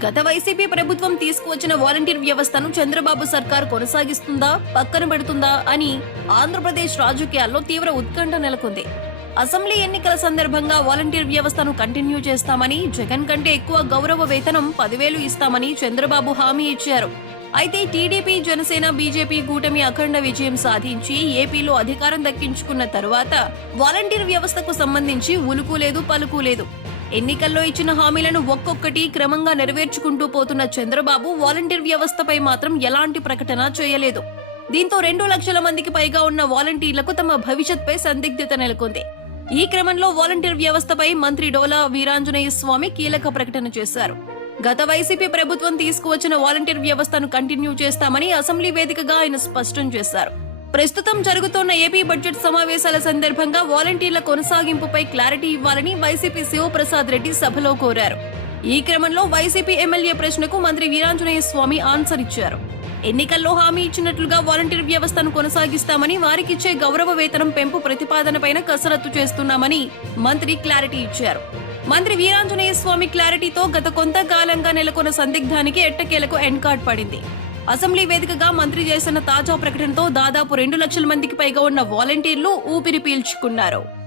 గత వైసీపీ ప్రభుత్వం తీసుకువచ్చిన వాలంటీర్ వ్యవస్థను చంద్రబాబు సర్కార్ కొనసాగిస్తుందా పక్కన పెడుతుందా అని ఆంధ్రప్రదేశ్ రాజకీయాల్లో తీవ్ర ఉత్కంఠ నెలకొంది. అసెంబ్లీ ఎన్నికల సందర్భంగా వాలంటీర్ వ్యవస్థను కంటిన్యూ చేస్తామని జగన్ కంటే ఎక్కువ గౌరవ వేతనం పదివేలు ఇస్తామని చంద్రబాబు హామీ ఇచ్చారు. అయితే టీడీపీ జనసేన బీజేపీ కూటమి అఖండ విజయం సాధించి ఏపీలో అధికారం దక్కించుకున్న తరువాత వాలంటీర్ వ్యవస్థకు సంబంధించి ఉలుకు లేదు పలుకు లేదు. ఎన్నికల్లో ఇచ్చిన హామీలను ఒక్కొక్కటి క్రమంగా నెరవేర్చుకుంటూ పోతున్న చంద్రబాబు వాలంటీర్ వ్యవస్థపై మాత్రం ఎలాంటి ప్రకటన చేయలేదు. దీంతో రెండు లక్షల మందికి పైగా ఉన్న వాలంటీర్లకు తమ భవిష్యత్పై సందిగ్ధత నెలకొంది. ఈ క్రమంలో వాలంటీర్ వ్యవస్థపై మంత్రి డోలా వీరాంజనేయ స్వామి కీలక ప్రకటన చేశారు. గత వైసీపీ ప్రభుత్వం తీసుకువచ్చిన వాలంటీర్ వ్యవస్థను కంటిన్యూ చేస్తామని అసెంబ్లీ వేదికగా ఆయన స్పష్టం చేశారు. ప్రస్తుతం జరుగుతోన్న ఏపీ బడ్జెట్ సమావేశాల సందర్భంగా వాలంటీర్ల కొనసాగింపుపై క్లారిటీ ఇవ్వాలని వైసీపీ శివప్రసాద్ రెడ్డి సభలో కోరారు. ఈ క్రమంలో వైసీపీ ఎమ్మెల్యే ప్రశ్నకు మంత్రి వీరాంజనేయ స్వామి ఆన్సర్ ఇచ్చారు. ఎన్నికల్లో హామీ ఇచ్చినట్లుగా వాలంటీర్ వ్యవస్థను కొనసాగిస్తామని వారికిచ్చే గౌరవ వేతనం పెంపు ప్రతిపాదనపైన కసరత్తు చేస్తున్నామని మంత్రి క్లారిటీ ఇచ్చారు. మంత్రి వీరాంజనేయ స్వామి క్లారిటీతో గత కొంతకాలంగా నెలకొన్న సందిగ్ధానికి ఎట్టకేలకు ఎండ్ కార్డ్ పడింది. అసెంబ్లీ వేదికగా మంత్రి చేసిన తాజా ప్రకటనతో దాదాపు రెండు లక్షల మందికి పైగా ఉన్న వాలంటీర్లు ఊపిరి పీల్చుకున్నారు.